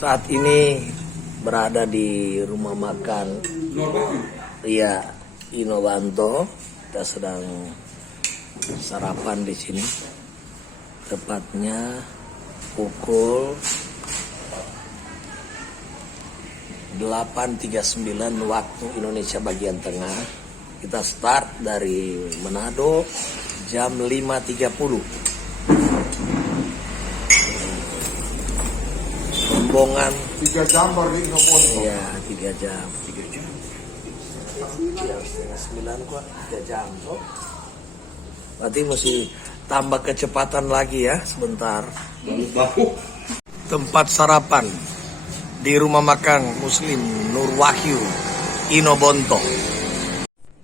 Saat ini berada di rumah makan Inobanto. Kita sedang sarapan di sini. Tepatnya pukul 8.39 waktu Indonesia bagian tengah. Kita start dari Manado jam 5.30. Rombongan 3 jam baru di Inobanto. Iya, 3 jam. Jam setengah 9 kok, 3 jam toh. Berarti mesti tambah kecepatan lagi ya sebentar. Tempat sarapan di rumah makan Muslim Nur Wahyu Inobanto.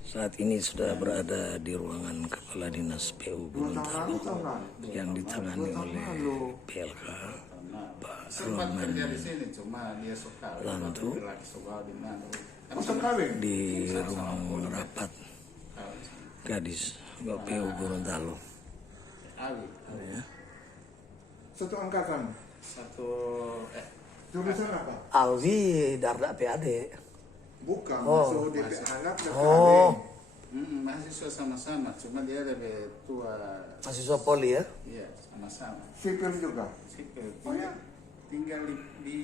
Saat ini sudah berada di ruangan Kepala Dinas PU Gorontalo yang ditangani oleh PLK Pak Roman Lantu di ruang rapat Gadis PU Gorontalo. Ya. Satu angkatan. Jurusan apa? Alwi Darda PAD. Bukan, Oh. masuk DP anak dan Oh, Mahasiswa sama-sama, cuma dia lebih tua. mahasiswa poli ya? Iya, sama-sama. sipil juga. Sipil. Oh ya. Tinggal di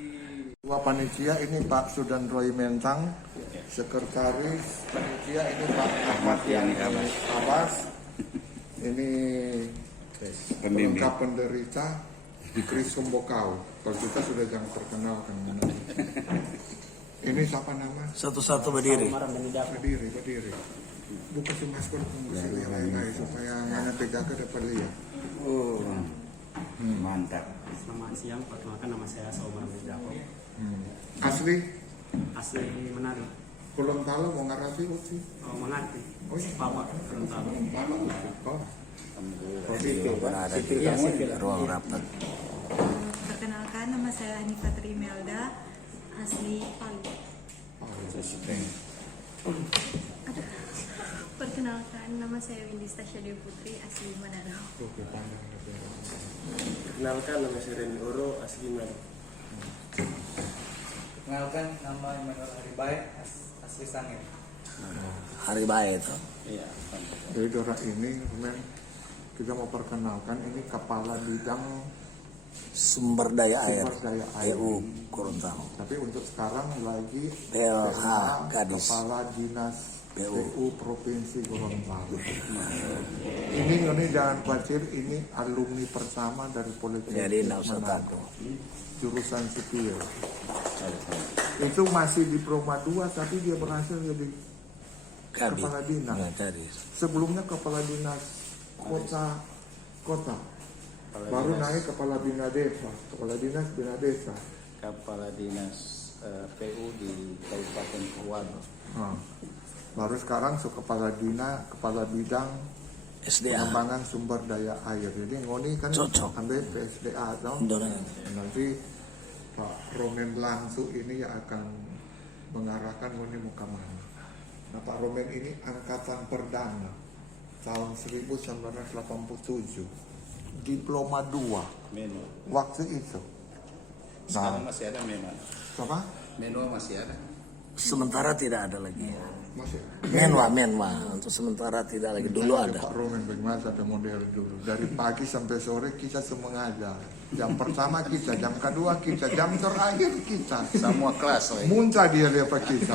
Dua panitia ini Pak Sudan Roy Mentang, sekretaris panitia ini Pak Ahmad Yani Abbas, ini pelengkap penderita Kris Kumbokau. Kalau kita sudah jangan perkenalkan. Ini siapa nama? Satu-satu berdiri. Berdiri. Buka si masker tunggu si lirai supaya mana PKK dapat lihat. Mantap. Selamat siang, perkenalkan nama saya Saumar Mendako. Asli Asli Manado. Gorontalo mau ngarafi uci. Oh, mengerti. Oh iya. Bapak Gorontalo. Oh itu Berada di ruang rapat. Perkenalkan, nama saya Hanifah Trimelda, asli Palu. Perkenalkan, nama saya Windy Stasya Dewi Putri, asli Manado. Perkenalkan, nama saya Reni Oro, asli Manado. Kenalkan nama Immanuel Haribae, asli Sangir. Hari baik itu. Iya. Jadi Dora ini kemudian kita mau perkenalkan ini kepala bidang Sumber daya air sumber daya air. PU Gorontalo. Tapi untuk sekarang lagi PLH Gadis Kepala Dinas PU. PU Provinsi Gorontalo. Ini jangan khawatir, ini alumni pertama dari Politeknik Jadi tidak usah Manado, takut. jurusan sipil. Itu masih diploma 2 tapi dia berhasil jadi Gadis. kepala dinas. Ya, Gadis. Sebelumnya kepala dinas kota. Baru naik kepala bina desa, kepala dinas bina desa. Kepala Dinas PU di Kabupaten Purworejo. Nah, baru sekarang kepala bidang SDA. pengembangan sumber daya air. Jadi ngoni kan Cocok. ambil PSDA dong. Dorang. Nanti Pak Romen langsung ini yang akan mengarahkan ngoni mau kemana. Nah Pak Romen ini angkatan perdana tahun 1987, diploma 2 Menua. waktu itu. Sekarang Nah, masih ada memang. apa? Menua masih ada. Sementara tidak ada lagi. Masih. Menwa. Untuk sementara tidak lagi. Dulu ada. Pak Romen bagaimana ada model dulu. Dari pagi sampai sore kita semua ngajar. Jam pertama kita, jam kedua kita, jam terakhir kita. Semua kelas lagi. Muntah dia lihat kita.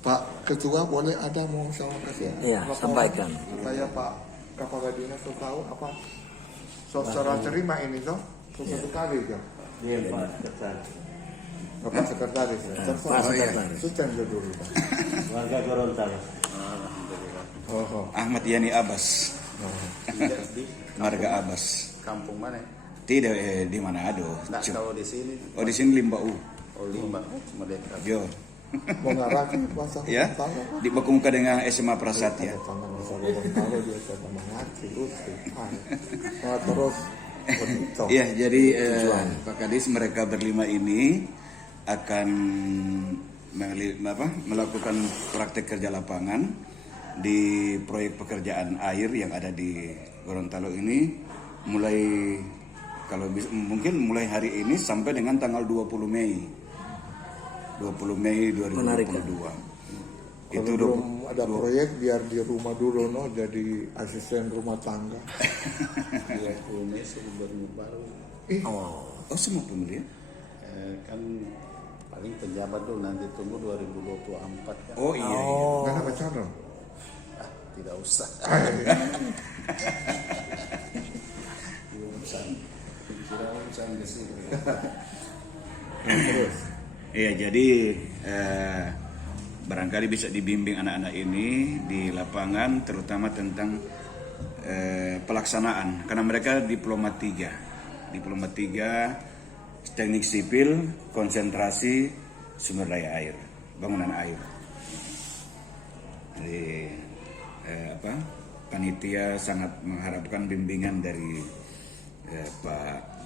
Pak Ketua boleh ada mau sama kasih? Iya, sampaikan. Supaya Pak Kepala Dinas tahu apa. Saudara terima ini toh? Satu kali ya. Iya, Pak Sekretaris. Bapak Sekretaris ya. Pak Sekretaris. Sucan dulu Pak. Warga Gorontalo. Oh. Ahmad Yani Abbas. Di Marga Abbas. kampung mana? Tidak di Manado. Nggak tahu di sini. Oh di sini Limbau. Oh, Limba. Cuma dekat. Yo. Mau ngarah bahasa Ya. Gorontalo. Di Bakumuka dengan SMA Prasatya. Tangan bahasa Gorontalo dia sudah mengaji terus begitu. Iya, jadi Pak Kadis mereka berlima ini akan melakukan praktek kerja lapangan di proyek pekerjaan air yang ada di Gorontalo ini mulai Kalau mungkin mulai hari ini sampai dengan tanggal 20 Mei. 20 Mei 2022. Kalau belum ada proyek biar di rumah dulu jadi asisten rumah tangga. 20 Mei gubernur baru. Oh, semua pemilihan? Kan paling pejabat dulu, nanti tunggu 2024 kan. Oh iya. Nggak ada calon. Tidak usah. Tidak usah di sini. Terus. Iya, jadi barangkali bisa dibimbing anak-anak ini di lapangan, terutama tentang pelaksanaan, karena mereka diploma 3, teknik sipil, konsentrasi sumber daya air, bangunan air. Jadi panitia sangat mengharapkan bimbingan dari Pak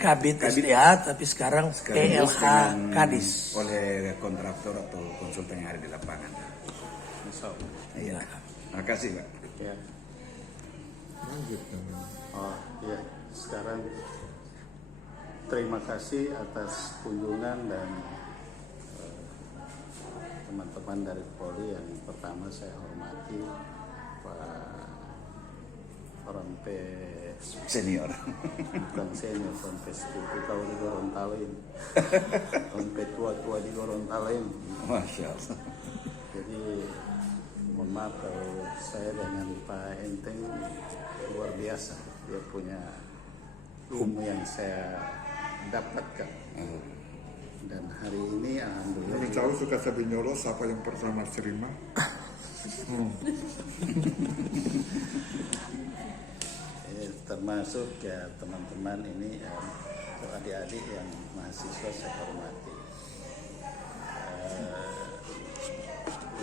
Kabit SDA, tapi sekarang sekaligus PLH dengan Kadis. oleh kontraktor atau konsultan yang ada di lapangan. Iya. Terima kasih, Pak. Ya. Lanjut. Oh iya, sekarang terima kasih atas kunjungan dan teman-teman dari Polri. Yang pertama saya hormati Pak Rompes Senior. bukan senior, Rompes itu tahu di Gorontalo ini. Rompes tua-tua di Gorontalo ini. Masya Allah. Jadi mohon maaf kalau saya dengan Pak Enteng luar biasa. Dia punya ilmu yang saya dapatkan. Dan hari ini alhamdulillah Kami tahu suka Sabinyolo, siapa yang pertama terima? termasuk ya teman-teman ini atau adik-adik yang mahasiswa saya hormati.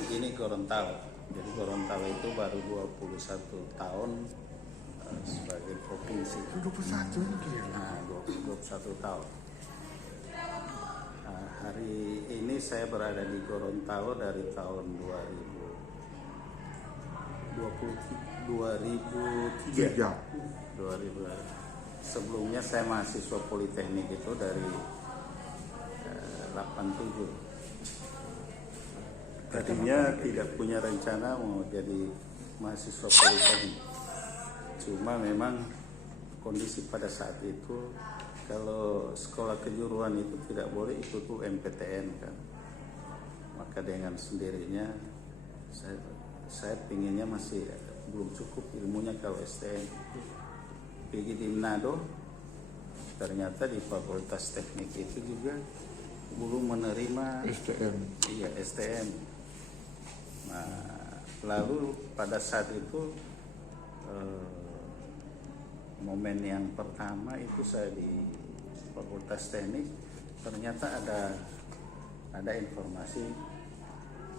Ini Gorontalo. Jadi Gorontalo itu baru 21 tahun sebagai provinsi. 21 ini. Nah, 21 tahun. Hari ini saya berada di Gorontalo dari tahun 2003. Sebelumnya saya mahasiswa Politeknik itu dari 87. Tadinya tidak punya rencana mau jadi mahasiswa Politeknik. Cuma memang kondisi pada saat itu kalau sekolah kejuruan itu tidak boleh ikut UMPTN kan. Maka dengan sendirinya saya pinginnya masih belum cukup ilmunya kalau STM. Pergi di Manado, ternyata di Fakultas Teknik itu juga belum menerima STM. Iya, STM. Nah, lalu pada saat itu momen yang pertama itu saya di Fakultas Teknik, ternyata ada informasi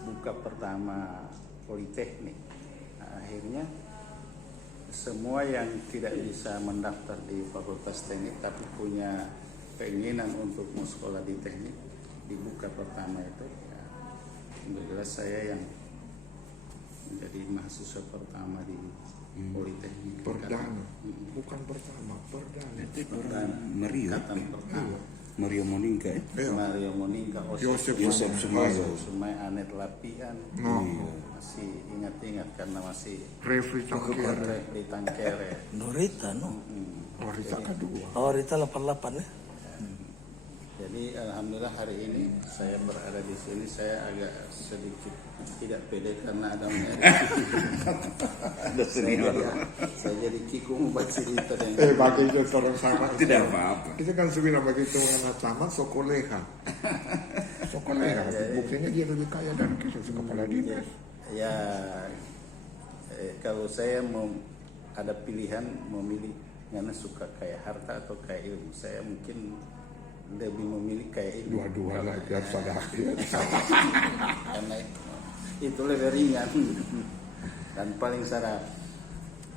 buka pertama Politeknik. Nah, akhirnya semua yang tidak bisa mendaftar di Fakultas Teknik tapi punya keinginan untuk mau sekolah di teknik dibuka pertama itu, ya, alhamdulillah saya yang menjadi mahasiswa pertama di Politeknik. Perdana, bukan pertama, perdana. Mario. Angkatan pertama. Mario Monika ya? Mario Monika, Yosef Sumayo. Sumai, Anet Lapian. No. Masih ingat-ingat karena masih Refri Tangkere. di Tangkere. Norita, no? Oh, Rita kedua. Oh, Rita 88 ya? Jadi alhamdulillah hari ini saya berada di sini, saya agak sedikit tidak pede karena ada Ada senior. saya jadi kikung buat cerita dan Bagi itu orang sama. Tidak apa-apa. Kita kan sebenarnya begitu anak tamat sokoleha. Sokoleha. Buktinya dia lebih kaya dari kita kepala dinas. ya kalau saya mau ada pilihan memilih karena suka kayak harta atau kayak ilmu, saya mungkin lebih memilih kayak ilmu. Dua-dua lah biar sadar. Karena itu lebih ringan dan paling sadar.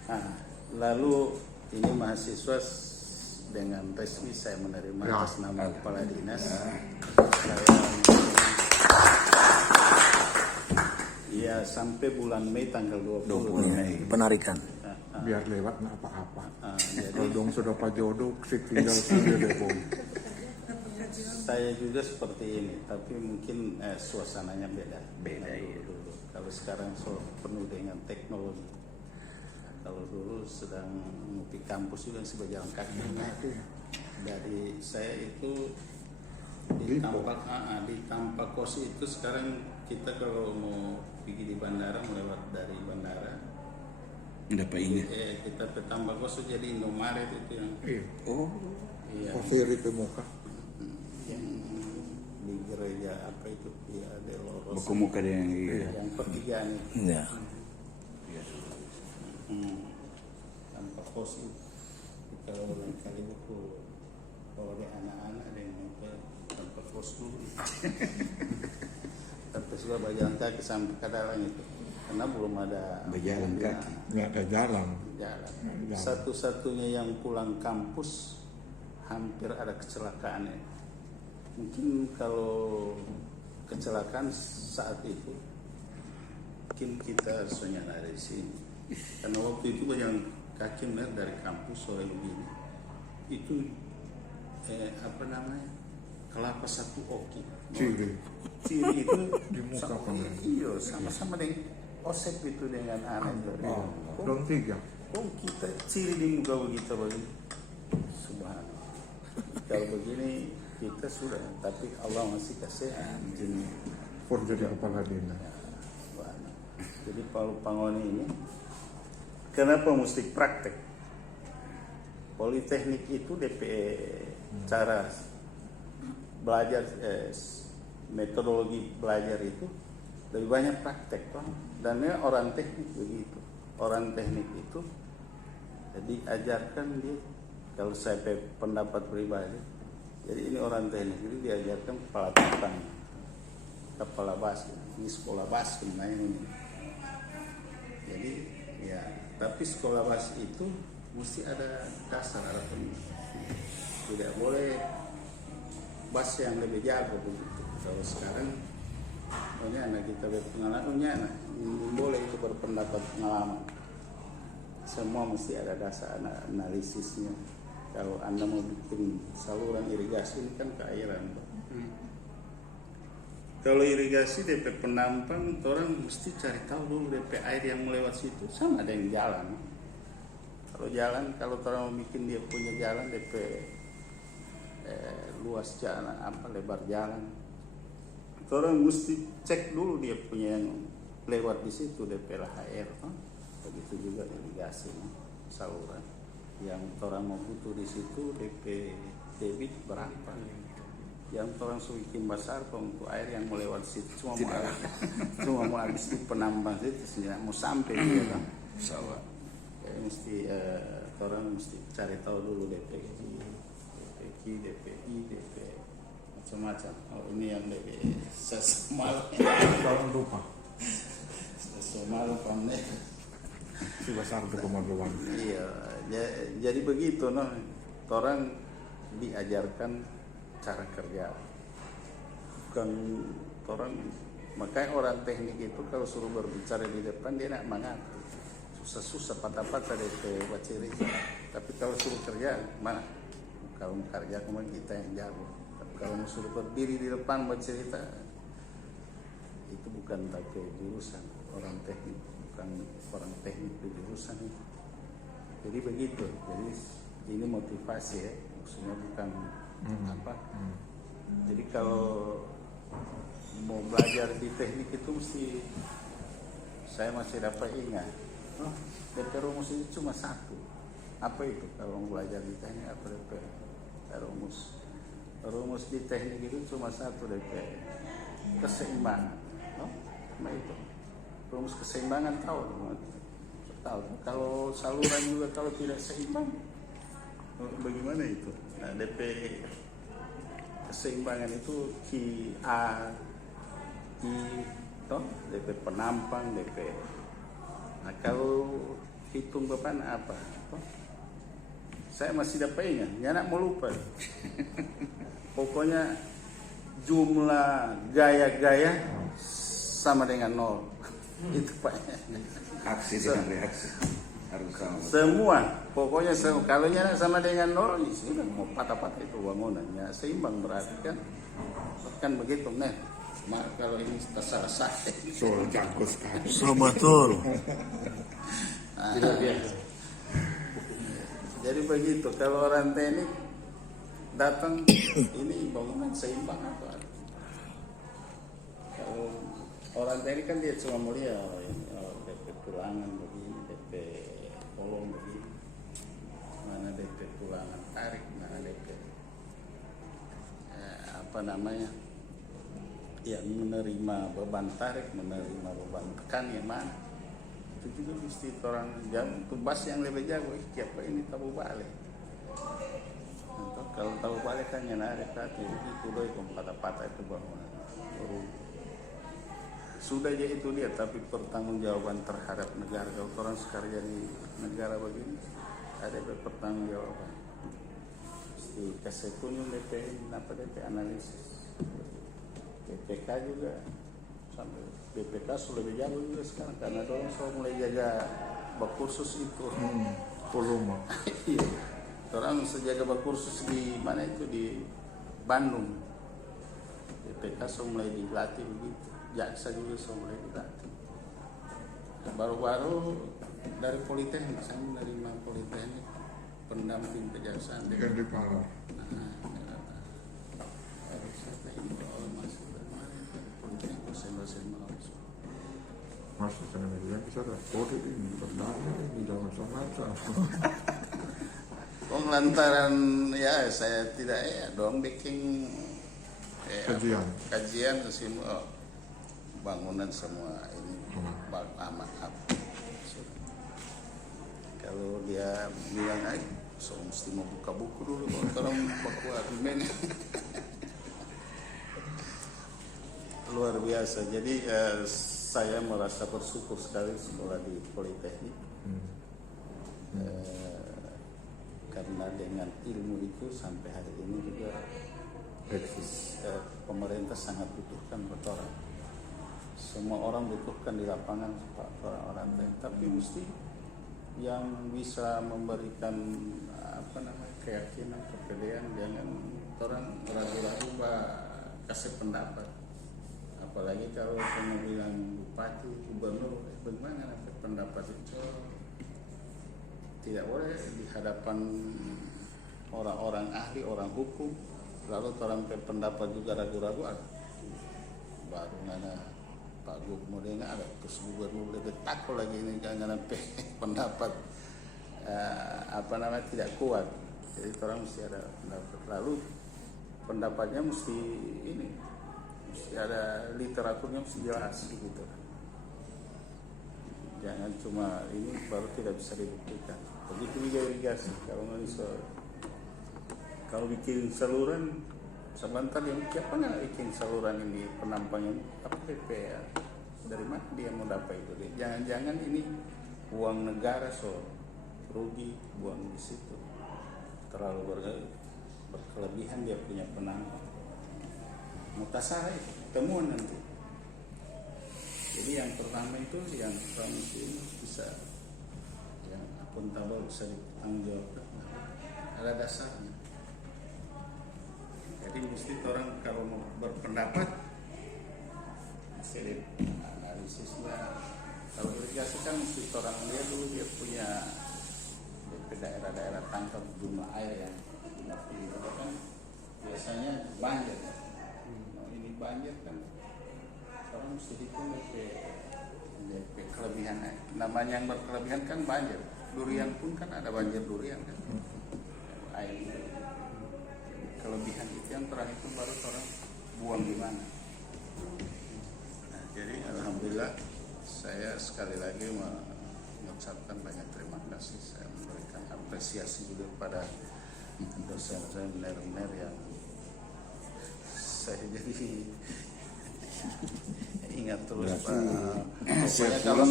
Nah, lalu ini mahasiswa dengan resmi saya menerima Ya. atas nama kepala dinas. Ya sampai bulan Mei tanggal 20 Mei. Penarikan. Nah, biar lewat nggak apa-apa. Jadi Kalau dong sudah Pak Jodoh, si tinggal saja deh Bung. saya juga seperti ini, tapi mungkin suasananya beda. Beda, Nah, dulu. Kalau sekarang penuh dengan teknologi. Kalau dulu sedang ngopi kampus juga sebagai jalan kaki. Dari saya itu di Tampak Kosi itu sekarang kita kalau mau pergi di bandara melewat dari bandara. Dapat ingat. Kita ke Tampak Kosi jadi Indomaret itu yang Iya. Oh, iya, Posisi pemuka. yang di gereja apa itu ya Deloro buku muka dia yang yang pertigaan itu. Ya. Tanpa kos itu kalau lain kali buku kalau ada anak-anak dengan tanpa kos dulu tanpa sudah berjalan kaki sampai ke dalam itu karena belum ada berjalan kaki. Nggak ada jalan. jalan. Jalan. Satu-satunya yang pulang kampus hampir ada kecelakaan ya. Mungkin kalau kecelakaan saat itu mungkin kita harusnya ada di sini karena waktu itu banyak kaki melihat dari kampus sore begini itu apa namanya kelapa satu oki ciri itu Di muka kamu. iya sama-sama dengan Osep itu dengan anak itu Dong 3. oh kita ciri di muka begitu begini subhanallah kalau begini kita sudah tapi Allah masih kasih izin Pur jadi kepala dinas. jadi Palu Pangoni ini kenapa mesti praktek politeknik itu DP cara belajar metodologi belajar itu lebih banyak praktek toh dan orang teknik begitu orang teknik itu jadi ajarkan dia kalau saya pendapat pribadi jadi ini orang teknik itu diajarkan kepala tatang kepala basket ini sekolah basket ini jadi ya tapi sekolah basket itu mesti ada dasar ada tidak boleh bahasa yang lebih jago begitu kalau sekarang pokoknya anak kita berpengalaman boleh itu berpendapat pengalaman semua mesti ada dasar analisisnya kalau anda mau bikin saluran irigasi ini kan keairan kalau irigasi DP penampang orang mesti cari tahu dulu DP air yang melewat situ sama ada yang jalan kalau jalan kalau orang mau bikin dia punya jalan DP luas jalan apa lebar jalan orang mesti cek dulu dia punya yang lewat di situ DP LHR begitu juga irigasi saluran yang orang mau butuh di situ DP debit berapa yang orang bikin besar untuk air yang melewat situ cuma mau habis di penambang situ tidak mau sampai dia kan Sawah. mesti orang mesti cari tahu dulu DPI macam-macam. Oh ini yang DPI semalam Jangan lupa. semalam pamne. Si besar itu kemaluan. Iya, jadi begitu noh. Orang diajarkan cara kerja. Bukan orang makanya orang teknik itu kalau suruh berbicara di depan dia nak mengatur. Susah-susah patah-patah DP baciri. Tapi kalau suruh kerja mana? Kalau mau kerja kemudian kita yang jago. Tapi kalau mau suruh berdiri di depan bercerita itu bukan tapi jurusan orang teknik, bukan orang teknik di jurusan itu. Jadi begitu. Jadi ini motivasi ya, maksudnya bukan apa. Jadi kalau mau belajar di teknik itu mesti saya masih dapat ingat. DP rumus itu cuma satu. Apa itu kalau mau belajar di teknik apa DP? Rumus di teknik itu cuma satu DP keseimbangan. Cuma itu rumus keseimbangan tahu kalau saluran juga kalau tidak seimbang bagaimana itu? Nah DP keseimbangan itu Q A I DP penampang DP. Nah kalau hitung beban apa? Saya masih dapat ingat, nyanak mau lupa. Pokoknya jumlah gaya-gaya sama dengan 0. Itu Pak. Aksi dengan reaksi. Harus sama. Semua, pokoknya semua. Kalau nyana sama dengan orang, ya sudah mau patah-patah itu bangunannya seimbang berarti kan. Kan begitu, Nen. Maaf kalau ini tersalah saya. Soal jangkau sekali. So betul. Jadi begitu, kalau orang teknik datang ini bangunan seimbang apa? Kalau orang teknik kan dia cuma melihat DP tulangan begini, DP kolong begini, mana DP tulangan tarik, mana DP apa namanya? Ya menerima beban tarik, menerima beban tekan yang mana? Itu juga mesti orang jam tubas yang lebih jago. Siapa ini tahu balik? Atau kalau tahu balik kan yang ada kata itu loh itu patah-patah itu bangunan. Sudah aja itu dia, tapi pertanggungjawaban terhadap negara. Kalau orang sekarang jadi negara begini, ada pertanggungjawaban. Mesti kasih kunjung DP, DP analisis. BPK juga sampai BPK sudah lebih jago juga sekarang karena orang mulai jaga berkursus itu Volume. iya, orang sejaga berkursus di mana itu di Bandung. BPK mulai dilatih begitu, jaksa juga mulai dilatih. Nah, baru-baru dari Politeknik, saya dari Politeknik pendamping kejaksaan Ini kan di Palau. Masuk sana bilang bisa ada kode ini perdana ini jangan macam-macam. Lantaran ya saya tidak dong bikin kajian semua bangunan semua ini amat apa. Kalau dia bilang so mesti mau buka buku dulu kalau buku argumen. Luar biasa. Jadi saya merasa bersyukur sekali sekolah di Politeknik karena dengan ilmu itu sampai hari ini juga eksis. Pemerintah sangat butuhkan orang. Semua orang butuhkan di lapangan orang-orang lain, tapi mesti yang bisa memberikan keyakinan, kepedean, jangan orang ragu-ragu kasih pendapat. Apalagi kalau saya bilang bupati, gubernur, bagaimana pendapat itu tidak boleh di hadapan orang-orang ahli, orang hukum. Lalu orang pendapat juga ragu-ragu, baru mana Pak Gubernur ini ada, terus gubernur lebih takut lagi ini jangan sampai pendapat tidak kuat. Jadi orang mesti ada pendapat. Lalu pendapatnya mesti ini. Ada literaturnya mesti jelas gitu. Jangan cuma ini baru tidak bisa dibuktikan. Begitu juga irigasi. Kalau bikin saluran sebentar yang siapa nggak bikin saluran ini penampangnya apa DP ya? Dari mana dia mau dapat itu? Jangan-jangan ini uang negara rugi buang di situ. Terlalu berkelebihan dia punya penampang. Mutasara temuan nanti. Jadi yang pertama itu yang mesti bisa yang akuntabel bisa ditanggungjawabkan. Ada dasarnya. Jadi mesti orang kalau mau berpendapat mesti analisisnya. Kalau irigasi kan mesti orang dia dulu dia punya di daerah-daerah tangkap jumlah air yang kan biasanya banjir. Banjir kan orang mesti hitung DP kelebihan. Namanya yang berkelebihan kan banjir. Durian pun kan ada banjir durian kan. Air kelebihan itu yang terakhir itu baru orang buang di mana. Nah, jadi alhamdulillah saya sekali lagi mengucapkan banyak terima kasih. Saya memberikan apresiasi juga pada dosen saya benar-benar yang saya jadi ingat terus Pak. Pokoknya kalau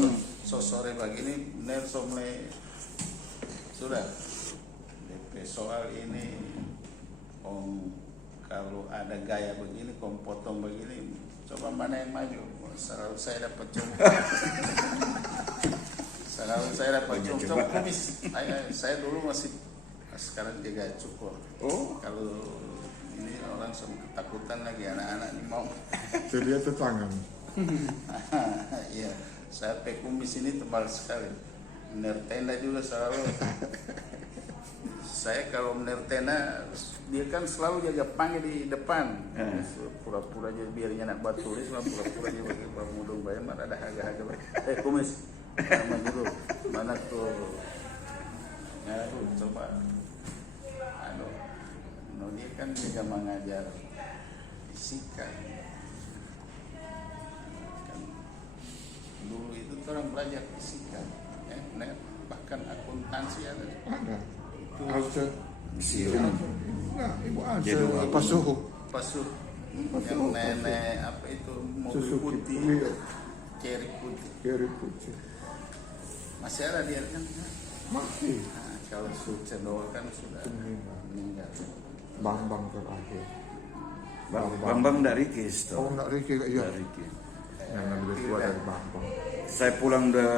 sore begini mulai sudah DP soal ini kalau ada gaya begini potong begini coba mana yang maju selalu saya dapat coba Kalau saya dapat cum-cum kumis, saya dulu masih, sekarang jaga cukur. Oh, Kalau ini orang sama ketakutan lagi anak-anak ini mau. jadi dia tetangga. Iya, saya pakai kumis ini tebal sekali. Nertena juga selalu. Saya kalau menertena, dia kan selalu jaga panggil di depan. Pura-pura aja biarnya anak batulis, pura-pura aja pakai pamudung bayam, ada harga-harga. Kumis, sama dulu. Mana tuh? Ya, coba. Dia kan juga mengajar fisika. Kan dulu itu orang belajar fisika, ya, bahkan akuntansi ada. Ada. Itu Ada. Sium. Nah, ibu ada. Jadi Pas suhu. pasuh Pasuh, yang nenek apa itu mobil Susu putih, iya. ceri putih, Kiri putih. masih ada dia kan. Masih. Nah, kalau Cendol kan sudah meninggal. Bambang terakhir. Bambang dari Kis Oh, toh. enggak Riki, iya. Dari Kis. Yang lebih tua dari Bambang. Saya pulang udah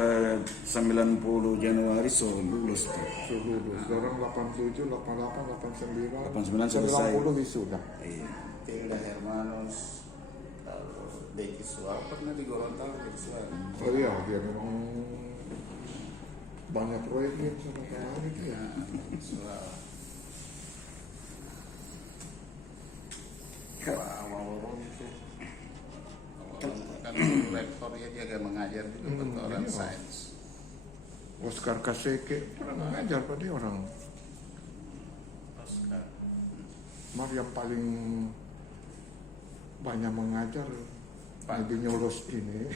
90 Januari so lulus tuh. Lulus. Orang 87, 88, 89, 89 selesai. 90 wisuda. Iya. Tilda Hermanus, lalu Deki Suar pernah di Gorontalo Deki Suar. Oh iya, dia memang banyak proyeknya sama kemarin itu ya. Deki Suar. Awal-awal itu kan rektor dia jaga mengajar juga orang iya. sains. Oscar Kaseke pernah mengajar pada dia orang. Oscar. Mar yang paling banyak mengajar di nyolos ini.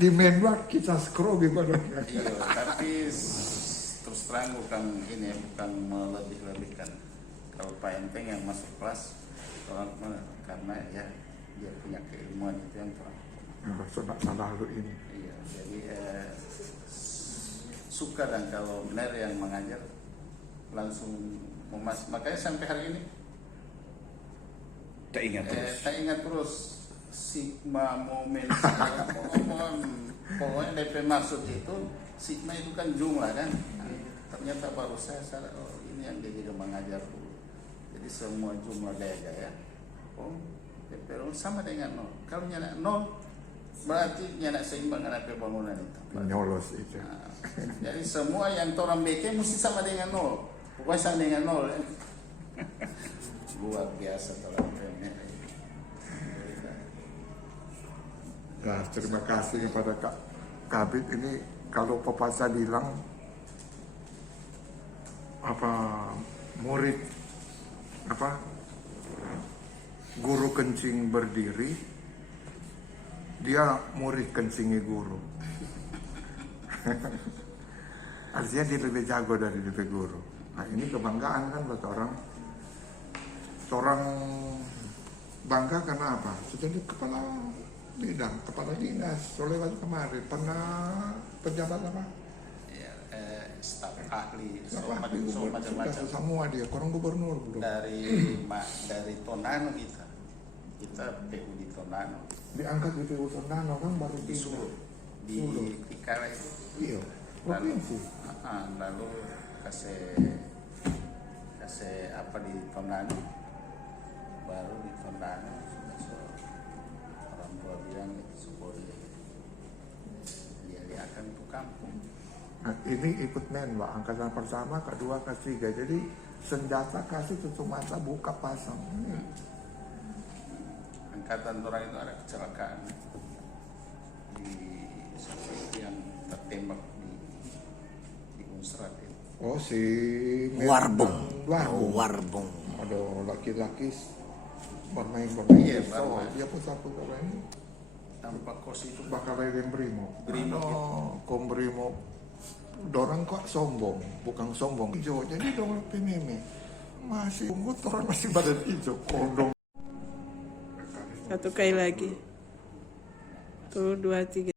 Di Menwak kita scroll gimana? Iya, tapi terus terang bukan ini, bukan melebih-lebihkan. Kalau Pak Enteng yang masuk kelas orang karena ya dia punya keilmuan itu yang terang. Sudah lalu ini. Iya, jadi suka dan kalau benar yang mengajar langsung makanya sampai hari ini Tak ingat terus. tak ingat terus sigma momen pokoknya DP maksud itu sigma itu kan jumlah kan. Ternyata baru saya sadar ini yang dia juga mengajar dulu. Jadi semua jumlah gaya-gaya DP sama dengan nol. Kalau nyanak nol berarti nyanak seimbang dengan bangunan itu. Nyolos itu. Nah, jadi semua yang orang bikin mesti sama dengan nol. Pokoknya sama dengan nol. Luar biasa orang PMR. Nah, terima kasih kepada Kak Kabit ini kalau Papa saya bilang apa murid apa guru kencing berdiri dia murid kencingi guru. Artinya dia lebih jago dari DP guru. Nah ini kebanggaan kan buat orang. Orang bangga karena apa? Jadi kepala bidang, kepala dinas, lewat kemarin pernah pejabat apa? Ya, staf ahli, Apa? macam-macam. Semua dia, orang gubernur belum. Dari Tonano kita PU di Tonano Diangkat di PU Tonano kan baru di Sulut di Tikara itu. Iya, provinsi. Lalu kasih apa di Tonano, baru di Tonano sudah orang tua bilang supaya dia akan ke kampung. Nah, ini ikut menwa angkatan pertama, kedua, ketiga. Jadi senjata kasih tutup mata, buka pasang. Angkatan orang itu ada kecelakaan di seperti yang tertembak di Unsrat itu. Oh si Warbung. Warbung. Warbung. Ada laki-laki bermain Iya, pisau. bermain. Dia pun satu orang ini Tanpa kos itu bakal lain Brimo. Brimo, Kom Brimo. Dorang kok sombong, bukan sombong. Hijau, jadi dorang PMM masih ungut, orang masih badan hijau, kondom. Satu kali lagi. Tuh, 2, 3.